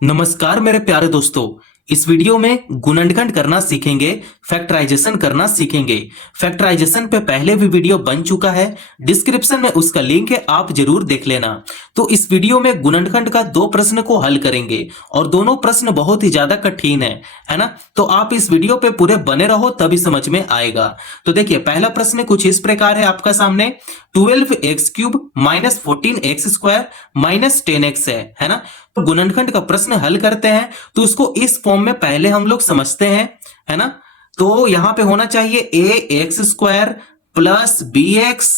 नमस्कार मेरे प्यारे दोस्तों। इस वीडियो में गुणनखंड करना सीखेंगे, फैक्टराइजेशन करना सीखेंगे। फैक्टराइजेशन पे पहले भी वीडियो बन चुका है, डिस्क्रिप्शन में उसका लिंक है, आप जरूर देख लेना। तो इस वीडियो में गुणनखंड का दो प्रश्न को हल करेंगे और दोनों प्रश्न बहुत ही ज्यादा कठिन है ना। तो आप इस वीडियो पे पूरे बने रहो तभी समझ में आएगा। तो देखिए पहला प्रश्न कुछ इस प्रकार है आपका सामने, 12x³ minus 14x² minus 10x है ना। तो गुणनखंड का प्रश्न हल करते हैं तो उसको इस फॉर्म में पहले हम लोग समझते हैं, है ना। तो यहां पे होना चाहिए ax² plus bx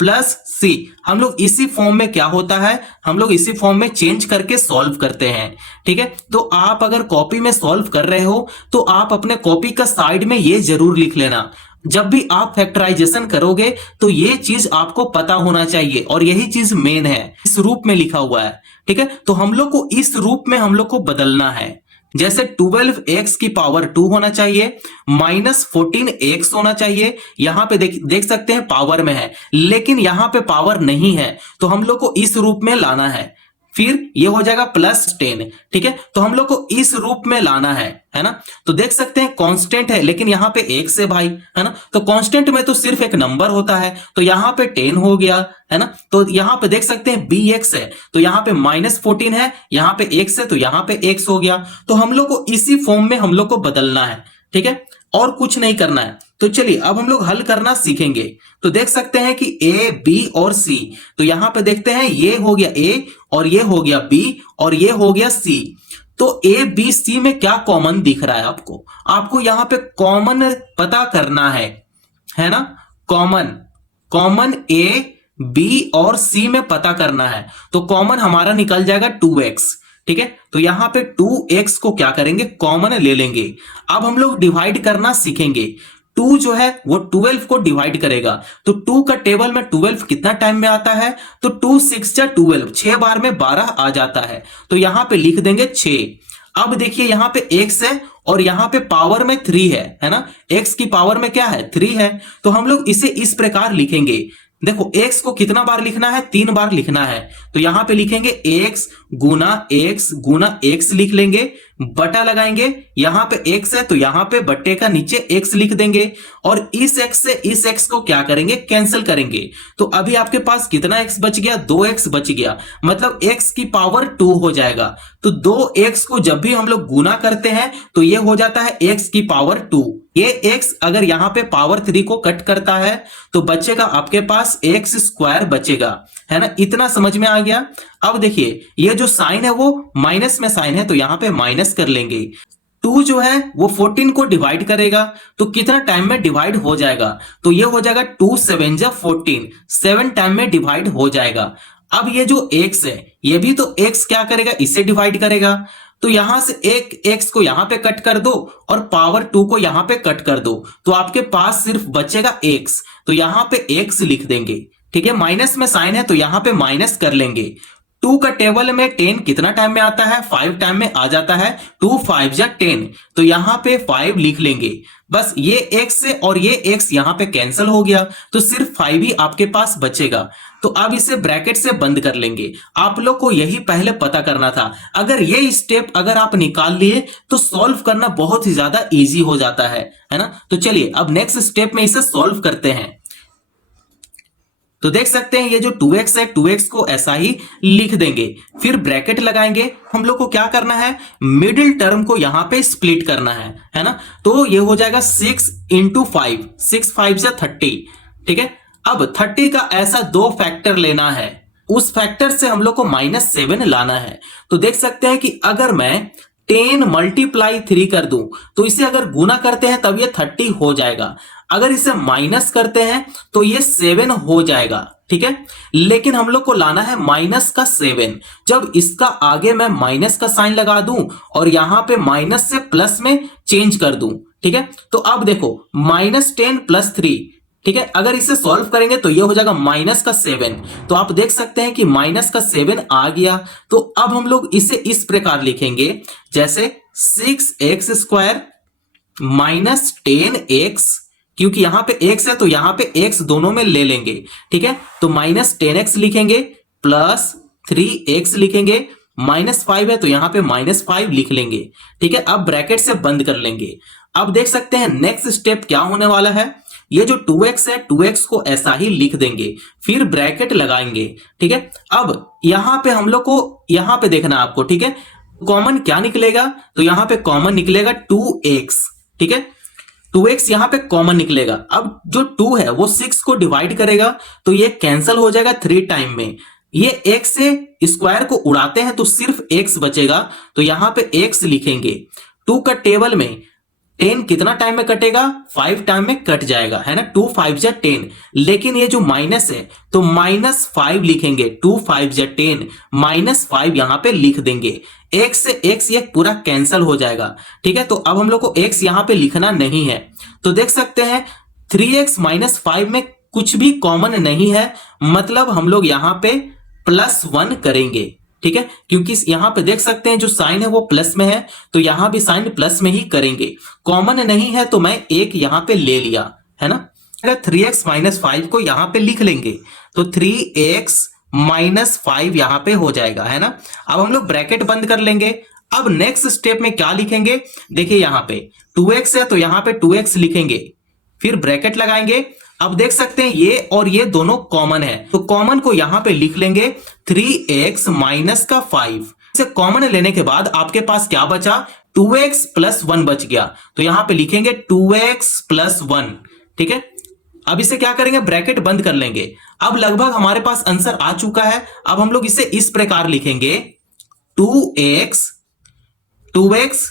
plus c। हम लोग इसी फॉर्म में क्या होता है, हम लोग इसी फॉर्म में चेंज करके सॉल्व करते हैं। ठीक है, तो आप अगर कॉपी में सॉल्व कर रहे हो तो आप अपने कॉपी का साइड में ये जरूर लिख लेना, जब भी आप फैक्टराइजेशन करोगे तो ये चीज आपको पता होना चाहिए और यही चीज मेन है, इस रूप में लिखा हुआ है। ठीक है, तो हम लोग को इस रूप में हम लोग को बदलना है। जैसे 12x की पावर 2 होना चाहिए, माइनस 14x होना चाहिए। यहां पे देख सकते हैं पावर में है, लेकिन यहां पे पावर नहीं है, तो हम लोग को इस रूप में लाना है। फिर ये हो जाएगा +10। ठीक है, तो हम लोग को इस रूप में लाना है ना। तो देख सकते हैं कांस्टेंट है, लेकिन यहाँ पे x है भाई, है ना। तो कांस्टेंट में तो सिर्फ एक नंबर होता है, तो यहाँ पे 10 हो गया, है ना। तो यहाँ पे देख सकते हैं bx है, तो यहाँ पे -14 है, यहाँ पे x है तो यहाँ पे x हो गया। तो हम लोग को इसी फॉर्म में हम लोग को बदलना है। ठीक है, और कुछ नहीं करना है। तो चलिए अब हम लोग हल करना सीखेंगे। तो देख सकते हैं कि a, b और c, तो यहां पे देखते हैं ये हो गया a और ये हो गया b और ये हो गया c। तो a, b, c में क्या कॉमन दिख रहा है आपको, आपको यहां पे कॉमन पता करना है ना। कॉमन a, b और c में पता करना है। तो कॉमन हमारा निकल जाएगा 2x। ठीक है, तो यहां पे 2x को क्या करेंगे, कॉमन ले लेंगे। अब हम लोग डिवाइड करना सीखेंगे। 2 जो है वो 12 को डिवाइड करेगा, तो 2 का टेबल में 12 कितना टाइम में आता है, तो 2 6 या 12, 6 बार में 12 आ जाता है। तो यहां पे लिख देंगे 6। अब देखिए यहां पे x है और यहां पे पावर में 3 है ना। x की पावर में क्या है, 3 है। तो हम लोग इसे इस प्रकार लिखेंगे, देखो x को कितना बार लिखना है, 3 बार लिखना है। तो यहां पे लिखेंगे x गुना x लिख लेंगे, बटा लगाएंगे। यहां पे x है तो यहां पे बट्टे का नीचे x लिख देंगे और इस x से इस x को क्या करेंगे, कैंसिल करेंगे। तो अभी आपके पास कितना x बच गया, 2x बच गया, मतलब x की पावर 2 हो जाएगा। तो 2x को जब भी हम लोग गुना करते हैं तो ये हो जाता है x की पावर 2। ये x अगर यहां पे पावर 3 को कट करता है तो बचेगा आपके पास x² बचेगा, है ना। इतना समझ में आ गया। अब देखिए ये जो साइन है वो माइनस में साइन है, तो यहां पे माइनस कर लेंगे। 2 जो है वो 14 को डिवाइड करेगा, तो कितना टाइम में डिवाइड हो जाएगा, तो ये हो जाएगा 2 7 जा 14, 7 टाइम में डिवाइड हो जाएगा। अब ये जो x है ये भी तो x क्या करेगा, इसे डिवाइड करेगा। तो यहां से एक x को यहां पे कट कर दो और पावर 2 को यहां पे कट कर दो, तो आपके पास सिर्फ बचेगा x। तो यहां पे x लिख देंगे। ठीक है, माइनस में साइन है तो यहां पे माइनस कर लेंगे। 2 का टेबल में 10 कितना टाइम में आता है, 5 टाइम में आ जाता है। 2 5 जा 10, तो यहां पे 5 लिख लेंगे। बस ये x से और ये x यहां पे कैंसिल हो गया, तो सिर्फ 5 ही आपके पास बचेगा। तो अब इसे ब्रैकेट से बंद कर लेंगे। आप लोग को यही पहले पता करना था। अगर ये स्टेप अगर आप निकाल लिए तो सॉल्व करना बहुत ही ज्यादा इजी हो जाता है ना। तो चलिए अब नेक्स्ट स्टेप में इसे सॉल्व करते हैं। तो देख सकते हैं ये जो 2x है, 2x को ऐसा ही लिख देंगे, फिर ब्रैकेट लगाएंगे। हम लोग को क्या करना है, मिडिल टर्म को यहां पे स्प्लिट करना है ना। तो ये हो जाएगा 6 × 5, 6 5 जा 30। ठीक है, अब 30 का ऐसा 2 फैक्टर लेना है, उस फैक्टर से हम लोग को -7 लाना है। तो देख सकते हैं कि अगर मैं 10 × 3 कर दूं तो इसे अगर गुना करते हैं तब ये 30 हो जाएगा, अगर इसे माइनस करते हैं तो ये 7 हो जाएगा। ठीक है, लेकिन हम लोग को लाना है -7। जब इसका आगे मैं माइनस का साइन लगा दूं और यहां पे माइनस से प्लस में चेंज कर दूं, ठीक है, तो अब देखो -10 + 3। ठीक है, अगर इसे सॉल्व करेंगे तो ये हो जाएगा -7। तो आप देख सकते हैं कि -7 आ गया। तो अब हम लोग इसे इस प्रकार लिखेंगे, जैसे 6x² -10x, क्योंकि यहां पे x है तो यहां पे x दोनों में ले लेंगे। ठीक है, तो -10x लिखेंगे प्लस 3x लिखेंगे -5 है तो यहाँ पे -5 लिख लेंगे। ठीक है, अब ब्रैकेट से बंद कर लेंगे। अब देख सकते हैं नेक्स्ट स्टेप क्या होने वाला है। ये जो 2x है 2x को ऐसा ही लिख देंगे, फिर ब्रैकेट लगाएंगे। ठीक है, अब यहां पे हम लोग को यहां पे देखना आपको। ठीक है, कॉमन क्या निकलेगा, तो यहां पे कॉमन निकलेगा 2x। ठीक है, 2x यहां पे कॉमन निकलेगा। अब जो 2 है वो 6 को डिवाइड करेगा तो ये कैंसल हो जाएगा 3 टाइम में। ये x से स्क्वायर को उड़ाते हैं तो सिर्फ x बचेगा, तो यहां पे x लिखेंगे। 2 का टेबल में 10 कितना टाइम में कटेगा, 5 टाइम में कट जाएगा, है ना। 2 5 जा 10, लेकिन ये जो माइनस है तो -5 लिखेंगे। 2 5 जा 10, -5 यहां पे लिख देंगे। x से x ये पूरा कैंसल हो जाएगा। ठीक है, तो अब हम लोग को x यहां पे लिखना नहीं है। तो देख सकते हैं 3x - 5 में कुछ भी कॉमन नहीं है, मतलब हम लोग यहां पे +1 करेंगे। ठीक है, क्योंकि यहां पे देख सकते हैं जो साइन है वो प्लस में है, तो यहां भी साइन प्लस में ही करेंगे। कॉमन नहीं है तो मैं एक यहां पे ले लिया, है ना। अगर 3x - 5 को यहां पे लिख लेंगे तो 3x - 5 यहां पे हो जाएगा, है ना। अब हम लोग ब्रैकेट बंद कर लेंगे। अब नेक्स्ट स्टेप में क्या लिखेंगे, देखिए यहां पे 2x है तो यहां पे 2x लिखेंगे, फिर ब्रैकेट लगाएंगे। अब देख सकते हैं ये और ये दोनों कॉमन है, तो कॉमन को यहां पे लिख लेंगे 3x - 5। इसे कॉमन लेने के बाद आपके पास क्या बचा, 2x + 1 बच गया, तो यहां पे लिखेंगे 2x + 1। ठीक है, अब इसे क्या करेंगे, ब्रैकेट बंद कर लेंगे। अब लगभग हमारे पास आंसर आ चुका है। अब हम लोग इसे इस प्रकार लिखेंगे 2x 3x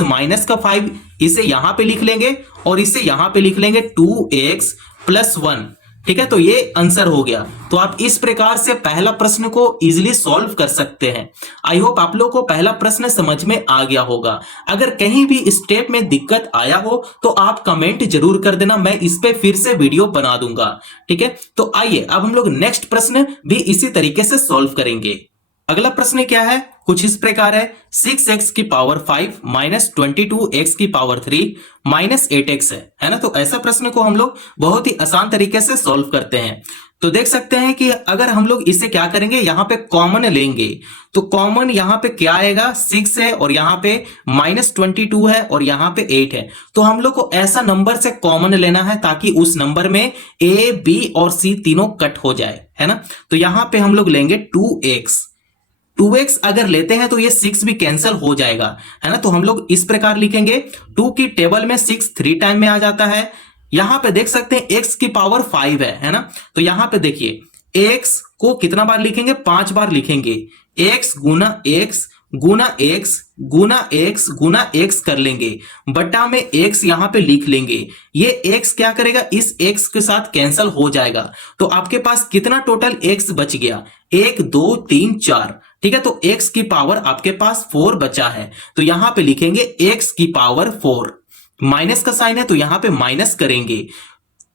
- 5, इसे यहां पे लिख लेंगे और इसे यहां पे लिख लेंगे 2x + 1। ठीक है, तो ये आंसर हो गया। तो आप इस प्रकार से पहला प्रश्न को इजीली सॉल्व कर सकते हैं। आई होप आप लोग को पहला प्रश्न समझ में आ गया होगा। अगर कहीं भी स्टेप में दिक्कत आया हो तो आप कमेंट जरूर कर देना, मैं इस पे फिर से वीडियो बना दूंगा। ठीक है, तो आइए अब हम लोग नेक्स्ट प्रश्न भी इसी तरीके से सॉल्व करेंगे। अगला प्रश्न क्या है, कुछ इस प्रकार है, 6x की पावर 5 - 22x की पावर 3 - 8x है ना। तो ऐसा प्रश्न को हम लोग बहुत ही आसान तरीके से सॉल्व करते हैं। तो देख सकते हैं कि अगर हम लोग इसे क्या करेंगे, यहां पे कॉमन लेंगे, तो कॉमन यहां पे क्या आएगा, 6 है और यहां पे -22 है और यहां पे 8 है। तो हम लोग को ऐसा नंबर से कॉमन लेना है ताकि उस नंबर में a, b और c तीनों कट हो जाए, है ना। तो यहां पे हम लोग लेंगे 2x अगर लेते हैं तो ये 6 भी कैंसिल हो जाएगा, है ना। तो हम लोग इस प्रकार लिखेंगे, 2 की टेबल में 6 3 टाइम में आ जाता है। यहां पे देख सकते हैं x की पावर 5 है ना। तो यहां पे देखिए x को कितना बार लिखेंगे, 5 बार लिखेंगे। x गुना x गुना x गुना x गुना x कर लेंगे, बटा में x यहां पे लिख लेंगे। ये x क्या करेगा, इस x के साथ कैंसिल हो जाएगा। तो आपके पास कितना टोटल x बच गया, 1 2 3 4। ठीक है, तो x की पावर आपके पास 4 बचा है, तो यहां पे लिखेंगे x की पावर 4। माइनस का साइन है तो यहां पे माइनस करेंगे।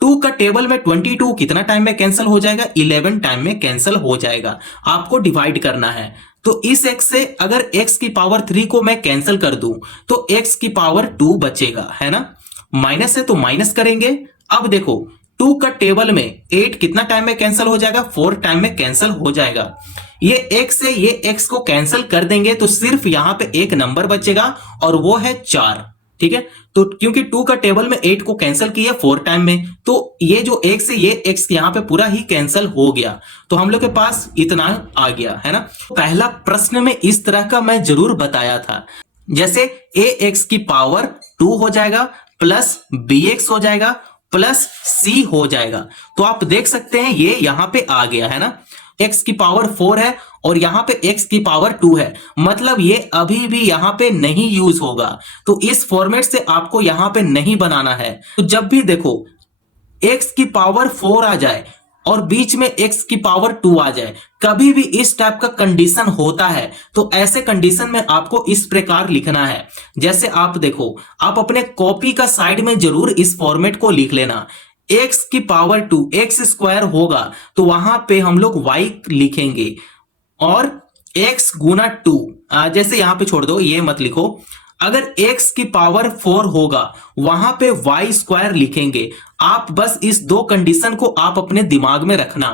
2 का टेबल में 22 कितना टाइम में कैंसिल हो जाएगा, 11 टाइम में कैंसिल हो जाएगा। आपको डिवाइड करना है, तो इस x से अगर x की पावर 3 को मैं कैंसिल कर दूं तो x की पावर 2 बचेगा, है ना। माइनस है तो माइनस करेंगे। अब देखो 2 का टेबल में 8 कितना टाइम में कैंसिल हो जाएगा, 4 टाइम में कैंसिल हो जाएगा। ये x से ये x को कैंसिल कर देंगे तो सिर्फ यहां पे एक नंबर बचेगा और वो है 4। ठीक है, तो क्योंकि 2 का टेबल में 8 को कैंसिल किया 4 टाइम में, तो ये जो x है ये x यहां पे पूरा ही कैंसिल हो गया। तो हम लोग के पास इतना आ गया, है ना। पहला प्रश्न में इस तरह का मैं जरूर बताया था, जैसे ax की पावर 2 हो जाएगा प्लस bx हो जाएगा प्लस c हो जाएगा। तो आप देख सकते हैं ये यहां पे आ गया, है ना। x की पावर 4 है और यहां पे x की पावर 2 है, मतलब ये अभी भी यहां पे नहीं यूज होगा। तो इस फॉर्मेट से आपको यहां पे नहीं बनाना है। तो जब भी देखो x की पावर 4 आ जाए और बीच में x की पावर 2 आ जाए, कभी भी इस टाइप का कंडीशन होता है तो ऐसे कंडीशन में आपको इस प्रकार लिखना है। जैसे आप देखो, आप अपने कॉपी का साइड में जरूर इस फॉर्मेट को लिख लेना। x की पावर 2 x स्क्वायर होगा तो वहां पे हम लोग y लिखेंगे और x गुना 2, जैसे यहां पे छोड़ दो, ये मत लिखो। अगर x की पावर 4 होगा वहां पे y स्क्वायर लिखेंगे। आप बस इस दो कंडीशन को आप अपने दिमाग में रखना,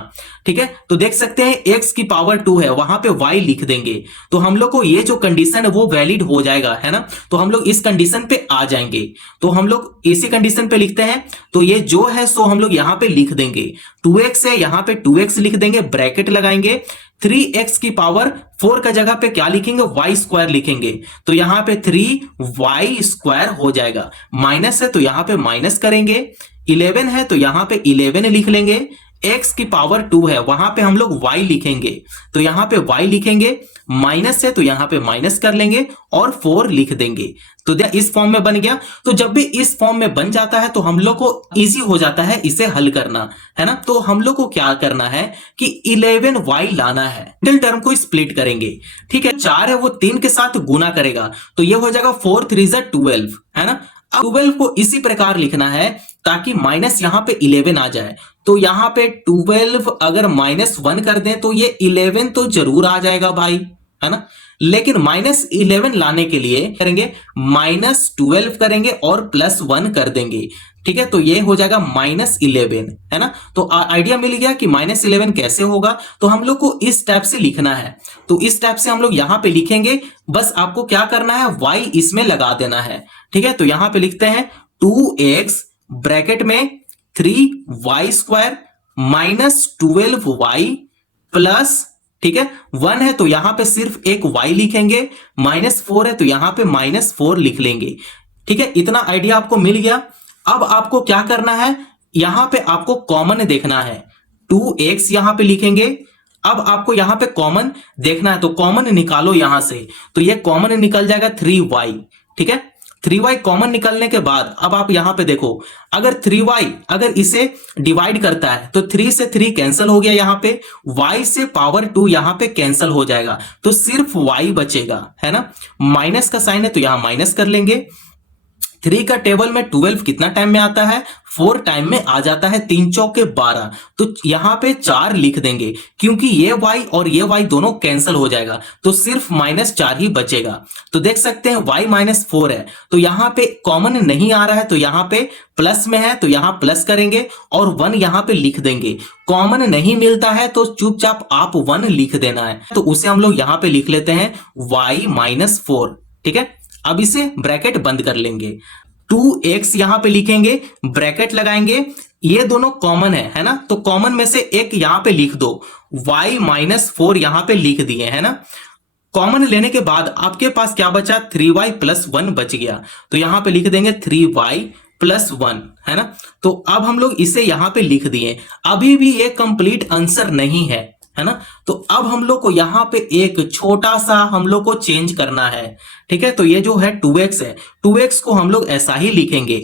ठीक है। तो देख सकते हैं x की पावर 2 है, वहां पे y लिख देंगे तो हम लोग को ये जो कंडीशन है वो वैलिड हो जाएगा, है ना। तो हम लोग इस कंडीशन पे आ जाएंगे। तो हम लोग इसी कंडीशन पे लिखते हैं। तो ये जो है सो हम लोग यहां पे लिख देंगे। 2x है, यहां पे 2x लिख देंगे, ब्रैकेट लगाएंगे। 3x की पावर 4 का जगह पे क्या लिखेंगे, y स्क्वायर लिखेंगे। तो यहां पे 3y स्क्वायर हो जाएगा। माइनस है तो यहां पे माइनस करेंगे। 11 है तो यहां पे 11 लिख लेंगे। x की पावर 2 है, वहां पे हम लोग y लिखेंगे। तो यहां पे y लिखेंगे। माइनस है तो यहां पे माइनस कर लेंगे और 4 लिख देंगे। तो इस फॉर्म में बन गया। तो जब भी इस फॉर्म में बन जाता है तो हम लोग को इजी हो जाता है इसे हल करना, है ना। तो हम लोग को क्या करना है कि 11y लाना है, मिडिल टर्म को स्प्लिट करेंगे, ठीक है। 4 है वो 3 के साथ गुना करेगा तो ये हो जाएगा 4 3 12, है ना। अब 12 को इसी प्रकार लिखना है ताकि माइनस यहां पे 11 आ जाए। तो यहां पे 12 अगर -1 कर दें तो ये 11 तो जरूर आ जाएगा भाई, है ना। लेकिन -11 लाने के लिए करेंगे -12 करेंगे और +1 कर देंगे, ठीक है। तो ये हो जाएगा -11, है ना। तो आइडिया मिल गया कि -11 कैसे होगा। तो हम लोग को इस टाइप से लिखना है। तो इस टाइप से हम लोग यहां पे लिखेंगे। बस आपको क्या करना है, y इसमें लगा देना है, ठीक है। तो यहां पे लिखते हैं 2x ब्रैकेट में 3y स्क्वायर -12y प्लस, ठीक है, 1 है तो यहां पे सिर्फ एक y लिखेंगे। -4 है तो यहां पे -4 लिख लेंगे, ठीक है। इतना आइडिया आपको मिल गया। अब आपको क्या करना है, यहां पे आपको कॉमन देखना है। 2x यहां पे लिखेंगे। अब आपको यहां पे कॉमन देखना है तो कॉमन निकालो यहां से। तो ये कॉमन निकल जाएगा 3y, ठीक है। 3y कॉमन निकलने के बाद अब आप यहां पे देखो, अगर 3y अगर इसे डिवाइड करता है तो 3 से 3 कैंसिल हो गया, यहां पे y से पावर 2 यहां पे कैंसिल हो जाएगा तो सिर्फ y बचेगा, है ना। माइनस का साइन है तो यहां माइनस कर लेंगे। 3 का टेबल में 12 कितना टाइम में आता है, 4 टाइम में आ जाता है। 3 चौके 12, तो यहां पे 4 लिख देंगे क्योंकि ये y और ये y दोनों कैंसिल हो जाएगा तो सिर्फ -4 ही बचेगा। तो देख सकते हैं y -4 है तो यहां पे कॉमन नहीं आ रहा है तो यहां पे प्लस में है तो यहां प्लस करेंगे और 1 यहां पे लिख देंगे। कॉमन नहीं मिलता है तो चुपचाप आप 1 लिख देना है। तो उसे हम लोग यहां पे लिख लेते हैं y -4, ठीक है। अब इसे ब्रैकेट बंद कर लेंगे। 2x यहां पे लिखेंगे, ब्रैकेट लगाएंगे। ये दोनों कॉमन है ना। तो कॉमन में से एक यहां पे लिख दो, y -4 यहां पे लिख दिए, है ना। कॉमन लेने के बाद आपके पास क्या बचा, 3y + 1 बच गया। तो यहां पे लिख देंगे 3y + 1, है ना। तो अब हम लोग इसे यहां पे लिख दिए। अभी भी ये कंप्लीट आंसर नहीं है ना। तो अब हम लोग को यहां पे एक छोटा सा हम लोग को चेंज करना है, ठीक है। तो ये जो है 2x है, 2x को हम लोग ऐसा ही लिखेंगे।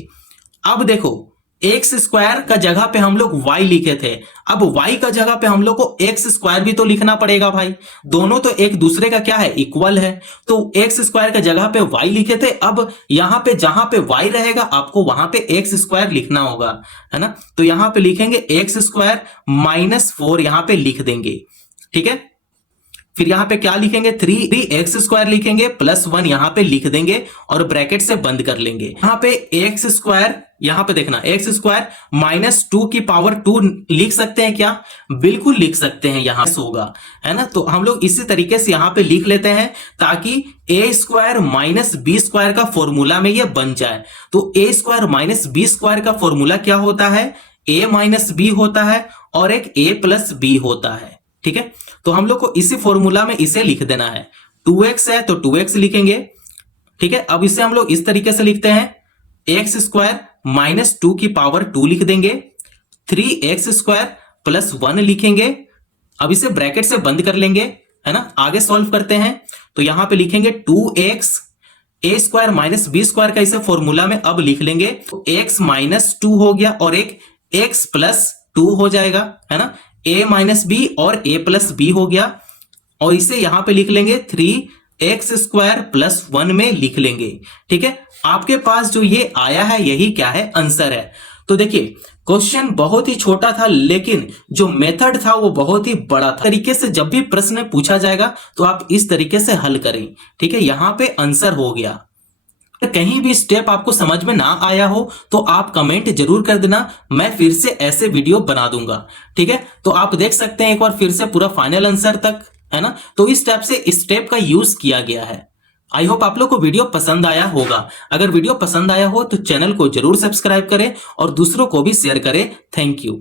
अब देखो x स्क्वायर का जगह पे हम लोग y लिखे थे, अब y का जगह पे हम लोग को x स्क्वायर भी तो लिखना पड़ेगा भाई। दोनों तो एक दूसरे का क्या है, इक्वल है। तो x स्क्वायर का जगह पे y लिखे थे, अब यहां पे जहां पे y रहेगा आपको वहां पे x स्क्वायर लिखना होगा, है ना। तो यहां पे लिखेंगे x स्क्वायर -4 यहां पे लिख देंगे, ठीक है। फिर यहां पे क्या लिखेंगे, 3x स्क्वायर लिखेंगे +1 यहां पे लिख देंगे और ब्रैकेट से बंद कर लेंगे। यहां पे x स्क्वायर, यहां पे देखना x स्क्वायर -2 की पावर 2 लिख सकते हैं क्या, बिल्कुल लिख सकते हैं, यहां से होगा, है ना। तो हम लोग इसी तरीके से यहां पे लिख लेते हैं ताकि a स्क्वायर -b स्क्वायर का फॉर्मूला में ये बन जाए। तो a स्क्वायर -b स्क्वायर का फॉर्मूला क्या होता है, a -b होता है और एक a + b होता है, ठीक है। तो हम लोग को इसी फॉर्मूला में इसे लिख देना है। 2x है तो 2x लिखेंगे, ठीक है। अब इसे हम लोग इस तरीके से लिखते हैं, x स्क्वायर -2 की पावर 2 लिख देंगे, 3x स्क्वायर +1 लिखेंगे। अब इसे ब्रैकेट से बंद कर लेंगे, है ना। आगे सॉल्व करते हैं तो यहां पे लिखेंगे 2x, a square -b square का इसे फॉर्मूला में अब लिख लेंगे। तो x -2 हो गया और एक x + 2 हो जाएगा, है ना। a -b और a + b हो गया और इसे यहां पे लिख लेंगे 3x स्क्वायर +1 में लिख लेंगे, ठीक है। आपके पास जो ये आया है यही क्या है, आंसर है। तो देखिए क्वेश्चन बहुत ही छोटा था लेकिन जो मेथड था वो बहुत ही बड़ा था। तरीके से जब भी प्रश्न पूछा जाएगा तो आप इस तरीके से हल करें, ठीक है। यहां पे आंसर हो गया। कहीं भी स्टेप आपको समझ में ना आया हो तो आप कमेंट जरूर कर देना, मैं फिर से ऐसे वीडियो बना दूंगा। ठीक है, तो आप देख सकते हैं एक बार फिर से पूरा फाइनल आंसर तक, है ना। तो इस टाइप से स्टेप का यूज किया गया है। आई होप आप लोग को वीडियो पसंद आया होगा। अगर वीडियो पसंद आया हो तो चैनल को जरूर सब्सक्राइब करें और दूसरों को भी शेयर करें। Thank you.